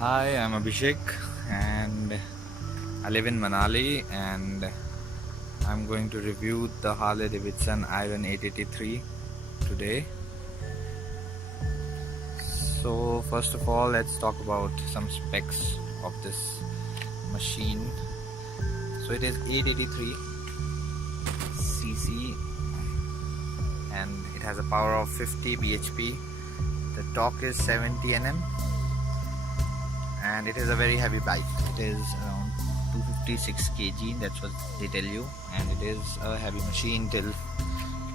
Hi, I'm Abhishek and I live in Manali and I'm going to review the Harley Davidson Iron 883 today. So first of all, let's talk about some specs of this machine. So it is 883 cc and it has a power of 50 bhp. The torque is 70 Nm and it is a very heavy bike. It is around 256 kg, that's what they tell you, and it is a heavy machine till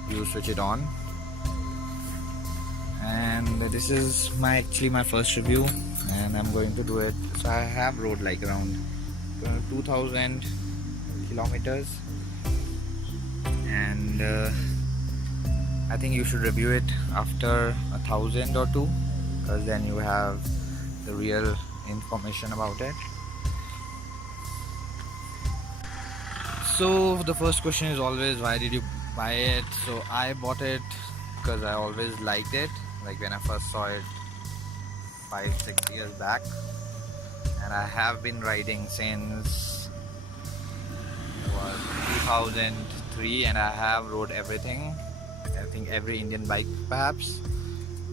you switch it on. And this is actually my first review and I'm going to do it. So I have rode like around 2000 kilometers and I think you should review it after 1,000 or two, because then you have the real information about it. So the first question is always, why did you buy it? So I bought it because I always liked it, like when I first saw it 5-6 years back, and I have been riding since 2003 and I have rode everything. I think every Indian bike, perhaps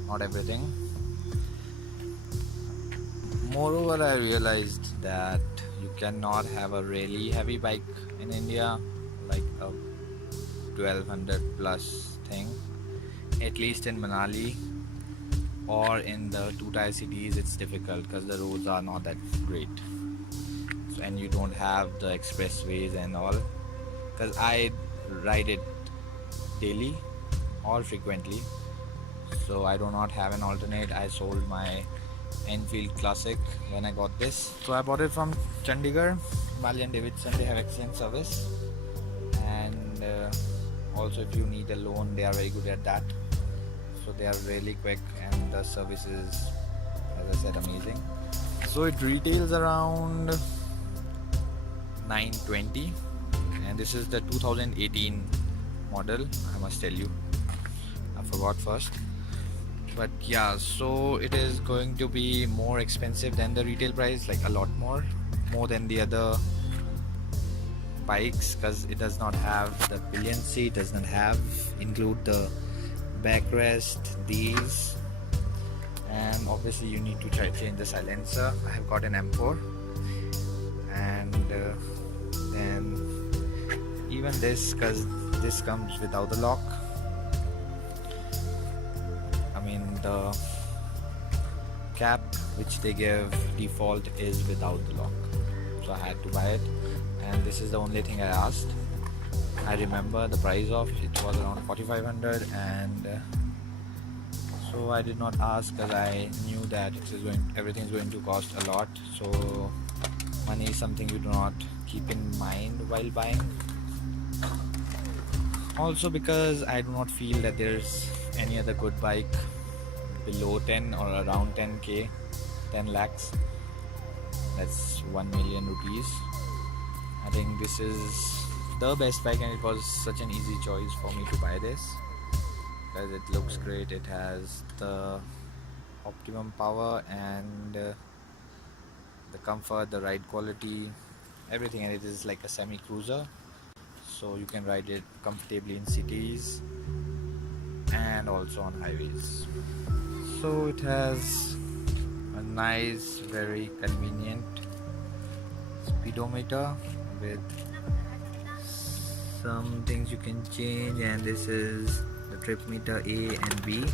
not everything. Moreover, I realized that you cannot have a really heavy bike in India, like a 1200 plus thing, at least in Manali or in the two-tier cities. It's difficult because the roads are not that great, so, and you don't have the expressways and all, because I ride it daily or frequently, so I do not have an alternate. I sold my Enfield Classic when I got this. So I bought it from Chandigarh, Himalayan Davidson. They have excellent service, and also if you need a loan, they are very good at that. So they are really quick and the service is, as I said, amazing. So it retails around 920 and this is the 2018 model, I must tell you. I forgot first. But yeah, so it is going to be more expensive than the retail price, like a lot more than the other bikes, because it does not have the pillion seat, does not include the backrest, these, and obviously you need to change the silencer. I have got an M4, and then even this, because this comes without the lock. The cap which they give default is without the lock, so I had to buy it, and this is the only thing I asked. I remember the price of it was around 4,500, and so I did not ask because I knew that everything is going to cost a lot. So money is something you do not keep in mind while buying. Also because I do not feel that there's any other good bike below 10 or around 10k, 10 lakhs, that's 1 million rupees. I think this is the best bike, and it was such an easy choice for me to buy this because it looks great. It has the optimum power and the comfort, the ride quality, everything, and it is like a semi-cruiser, so you can ride it comfortably in cities and also on highways. So it has a nice, very convenient speedometer with some things you can change, and this is the trip meter A and B,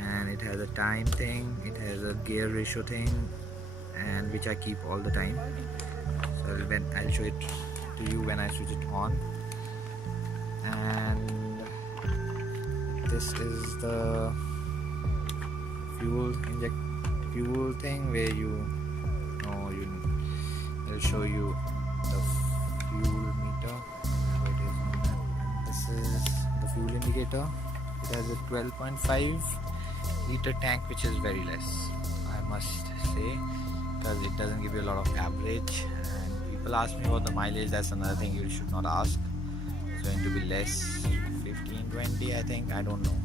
and it has a time thing, it has a gear ratio thing, and which I keep all the time. So I'll show it to you when I switch it on. And this is the fuel thing where it'll show you the fuel meter. This is the fuel indicator. It has a 12.5 liter tank, which is very less, I must say, because it doesn't give you a lot of average. And people ask me about the mileage. That's another thing you should not ask. It's going to be less, 15-20, I think, I don't know.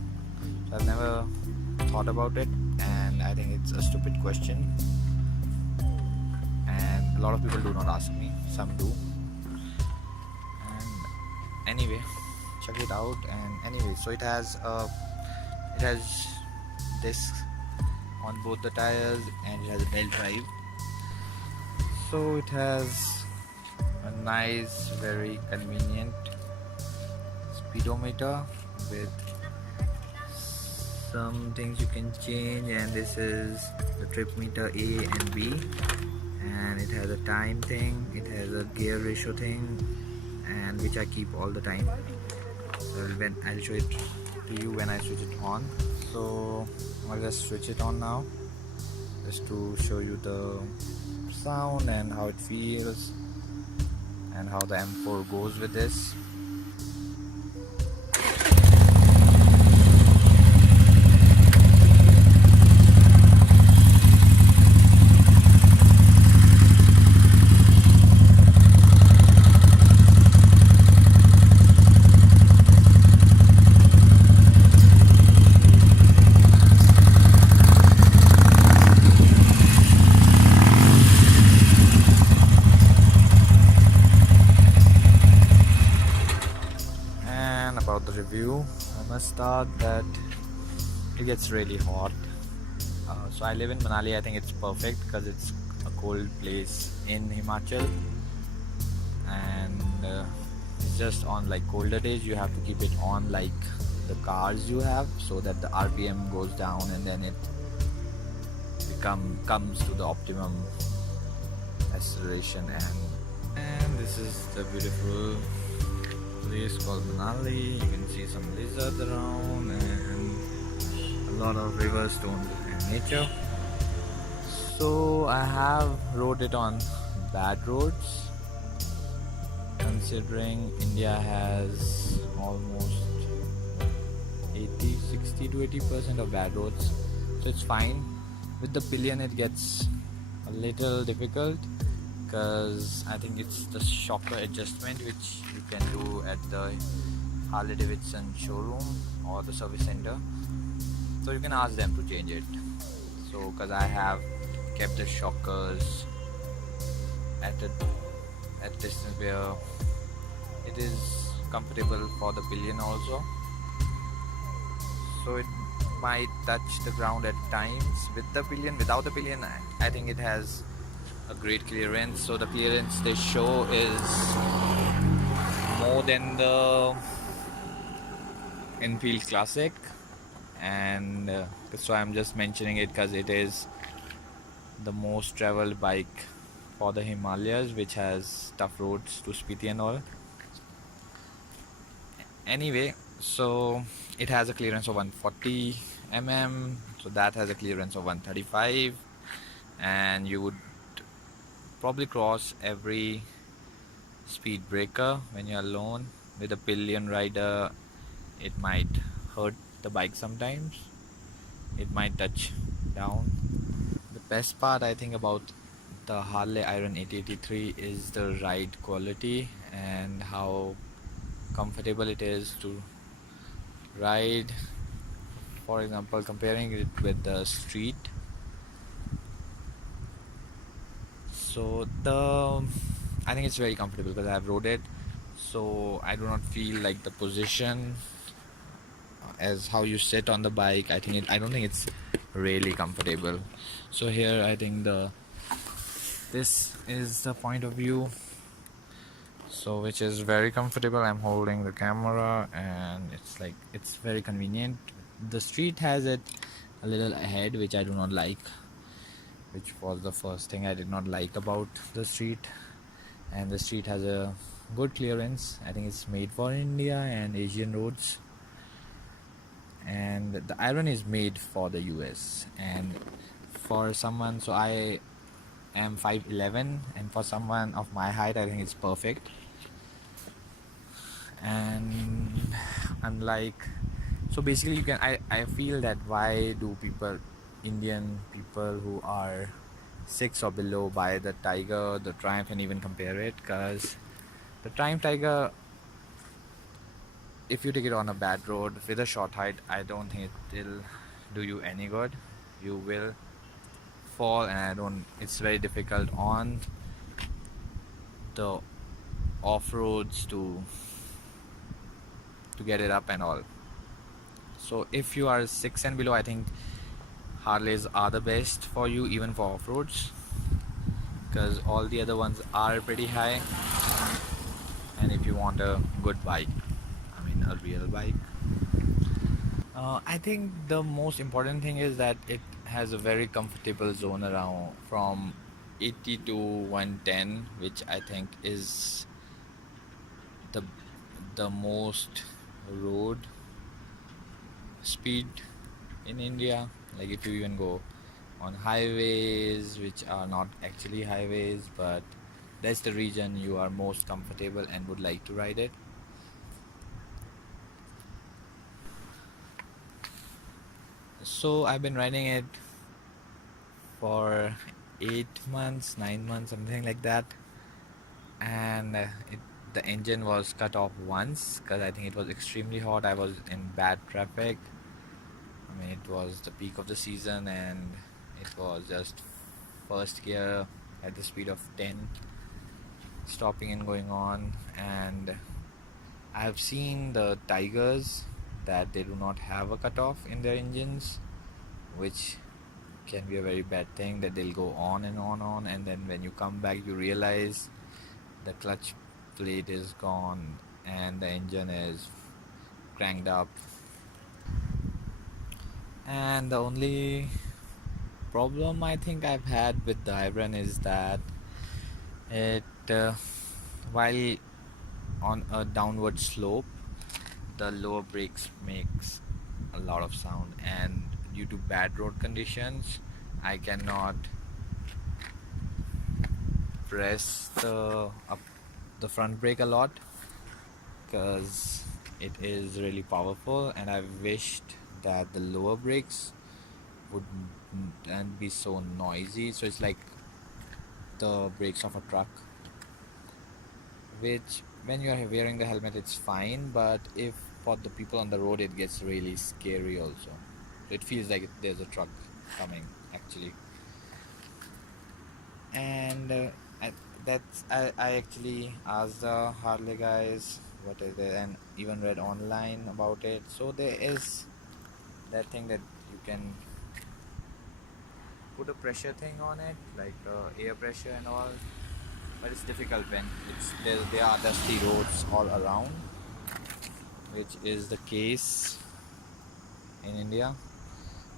So I've never thought about it, and I think it's a stupid question. a lot of people do not ask me, some do. And anyway, check it out. And anyway, so it has discs on both the tires, and it has a belt drive. So it has a nice, very convenient speedometer with some things you can change, and this is the trip meter A and B, and it has a time thing, it has a gear ratio thing, and which I keep all the time. So I'll show it to you when I switch it on. So I'll just switch it on now, just to show you the sound and how it feels and how the M4 goes with this. About the review, I must start that it gets really hot. So I live in Manali. I think it's perfect because it's a cold place in Himachal, and it's just on like colder days you have to keep it on like the cars you have, so that the RPM goes down and then it comes to the optimum acceleration. And this is the beautiful place called Manali. You can see some lizards around and a lot of river stones and nature. So I have rode it on bad roads, considering India has almost 60 to 80% of bad roads, so it's fine. With the pillion it gets a little difficult, because I think it's the shocker adjustment which you can do at the Harley Davidson showroom or the service center. So you can ask them to change it. So because I have kept the shockers at distance where it is comfortable for the pillion also. So it might touch the ground at times with the pillion. Without the pillion, I think it has a great clearance. So the clearance they show is more than the Enfield Classic, and so I'm just mentioning it because it is the most traveled bike for the Himalayas, which has tough roads to Spiti and all. Anyway, so it has a clearance of 140 mm, so that has a clearance of 135, and you would probably cross every speed breaker when you're alone. With a pillion rider, it might hurt the bike sometimes, it might touch down. The best part I think about the Harley Iron 883 is the ride quality and how comfortable it is to ride. For example, comparing it with the street, so I think it's very comfortable because I have rode it, so I do not feel like the position as how you sit on the bike. I don't think it's really comfortable. So here I think this is the point of view, so which is very comfortable. I'm holding the camera and it's very convenient. The street has it a little ahead, which I do not like, which was the first thing I did not like about the street. And the street has a good clearance. I think it's made for India and Asian roads, and the iron is made for the US. And for someone, so I am 5'11", and for someone of my height I think it's perfect. And unlike, so basically you can I feel that why do Indian people who are 6 or below buy the Tiger, the Triumph, and even compare it? Because the Triumph Tiger, if you take it on a bad road with a short height, I don't think it will do you any good. You will fall, and it's very difficult on the off-roads to get it up and all. So if you are 6 and below, I think Harleys are the best for you, even for off-roads, because all the other ones are pretty high. And if you want a good bike, I mean a real bike, I think the most important thing is that it has a very comfortable zone around from 80 to 110, which I think is the the most road speed in India. Like if you even go on highways, which are not actually highways, but that's the region you are most comfortable and would like to ride it. So I've been riding it for 8 months, 9 months, something like that, and the engine was cut off once because I think it was extremely hot. I was in bad traffic. I mean, it was the peak of the season, and it was just first gear at the speed of 10, stopping and going on. And I've seen the Tigers that they do not have a cutoff in their engines, which can be a very bad thing, that they'll go on, and then when you come back you realize the clutch plate is gone and the engine is cranked up. And the only problem I think I've had with the Ibran is that it while on a downward slope, the lower brakes makes a lot of sound, and due to bad road conditions I cannot press the front brake a lot because it is really powerful, and I wished that the lower brakes wouldn't be so noisy. So it's like the brakes of a truck, which when you are wearing the helmet it's fine, but if for the people on the road it gets really scary also. It feels like there's a truck coming actually. And I actually asked the Harley guys what is it, and even read online about it. So there is that thing that you can put a pressure thing on it, like air pressure and all, but it's difficult when there are dusty roads all around, which is the case in India.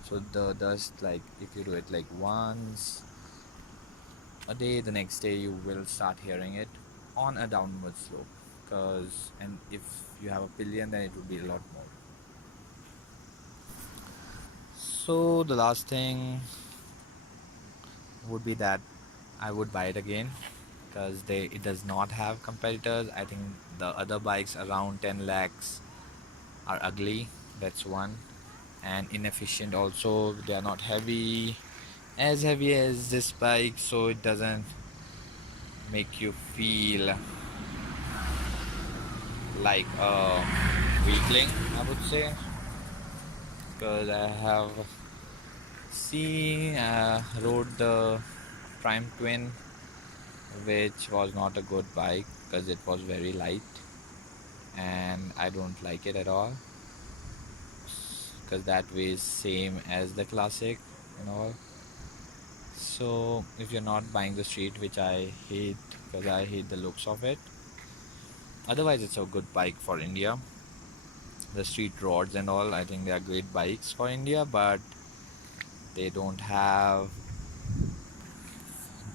So the dust, like if you do it like once a day, the next day you will start hearing it on a downward slope, and if you have a pillion then it would be a lot more. So the last thing would be that I would buy it again because it does not have competitors. I think the other bikes around 10 lakhs are ugly, that's one, and inefficient also. They are not as heavy as this bike, so it doesn't make you feel like a weakling, I would say, because I have rode the Prime Twin, which was not a good bike because it was very light and I don't like it at all, because that weighs same as the Classic and all. So if you're not buying the street, which I hate because I hate the looks of it, otherwise it's a good bike for India. The street rods and all, I think they are great bikes for India, but they don't have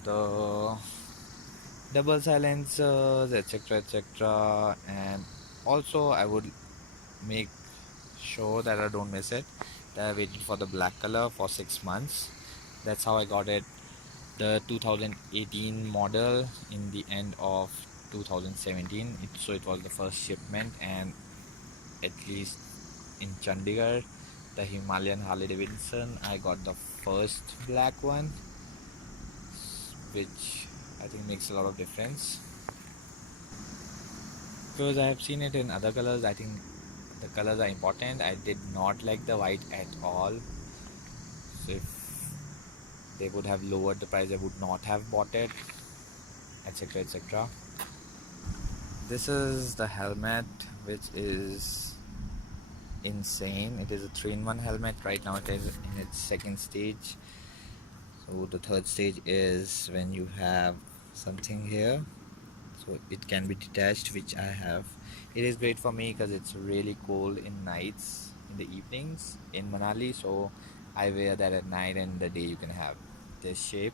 the double silencers, etc. And also I would make sure that I don't miss it, that I waited for the black color for 6 months. That's how I got it, the 2018 model, in the end of 2017. So it was the first shipment, and at least in Chandigarh, the Himalayan Harley Davidson, I got the first black one, which I think makes a lot of difference, because I have seen it in other colors. I think the colors are important. I did not like the white at all, so if they would have lowered the price I would not have bought it. etc etc. This is the helmet, which is insane. It is a 3-in-1 helmet. Right now it is in its second stage. So the third stage is when you have something here, so it can be detached, which I have. It is great for me because it's really cold in nights, in the evenings in Manali, so I wear that at night, and the day you can have this shape.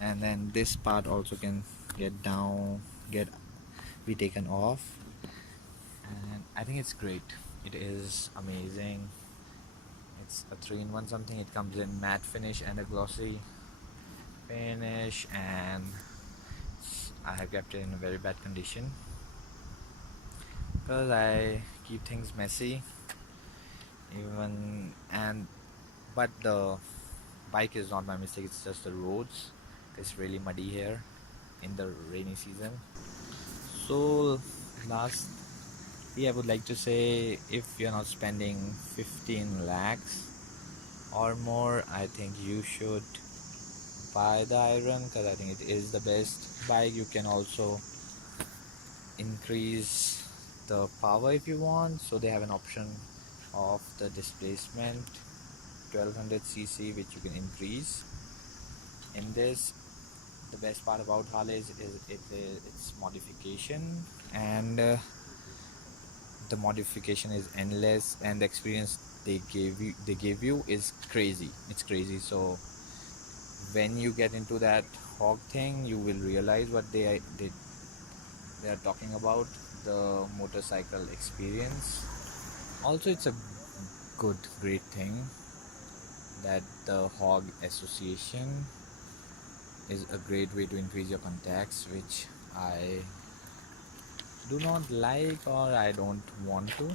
And then this part also can get down, get be taken off, and I think it's great. It is amazing. It's a 3-in-1 something. It comes in matte finish and a glossy finish, and I have kept it in a very bad condition because I keep things messy even. And but the bike is not my mistake, it's just the roads. It's really muddy here in the rainy season. So lastly, I would like to say, if you're not spending 15 lakhs or more, I think you should buy the Iron, because I think it is the best bike. You can also increase the power if you want, so they have an option of the displacement 1200cc, which you can increase in this. The best part about Harley is its modification, and the modification is endless, and the experience they give you is crazy. It's crazy. So when you get into that hog thing, you will realize what they are talking about, the motorcycle experience. Also, it's a great thing that the hog association is a great way to increase your contacts, which I do not like, or I don't want to,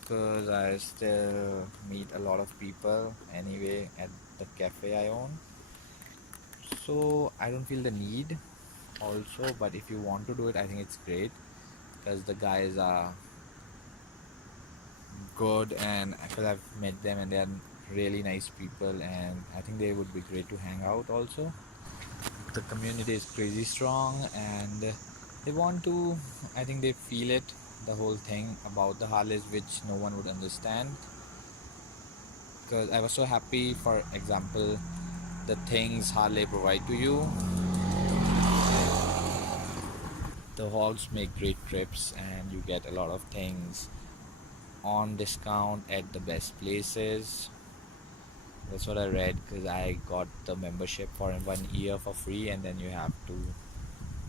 because I still meet a lot of people anyway at the cafe I own, so I don't feel the need also. But if you want to do it, I think it's great, because the guys are good, and I feel I've met them and they are really nice people, and I think they would be great to hang out also. The community is crazy strong, and they want to, I think they feel it, the whole thing about the Harleys, which no one would understand. Because I was so happy, for example, the things Harley provide to you. The hogs make great trips, and you get a lot of things on discount at the best places. That's what I read, because I got the membership for 1 year for free, and then you have to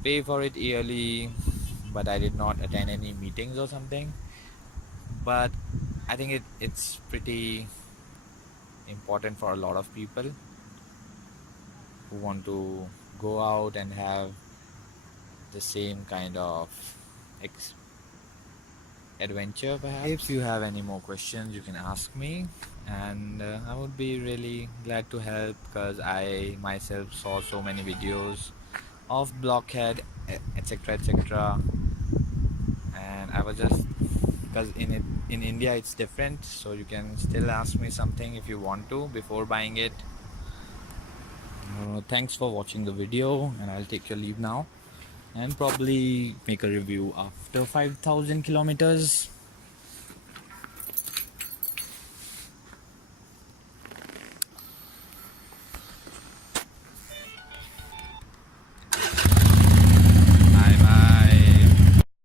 pay for it yearly. But I did not attend any meetings or something. But I think it's pretty important for a lot of people who want to go out and have the same kind of adventure, perhaps. If you have any more questions, you can ask me, and I would be really glad to help, because I myself saw so many videos of blockhead, etc etc, and I was just, because in India it's different, so you can still ask me something if you want to before buying it. Thanks for watching the video, and I'll take your leave now and probably make a review after 5,000 kilometers.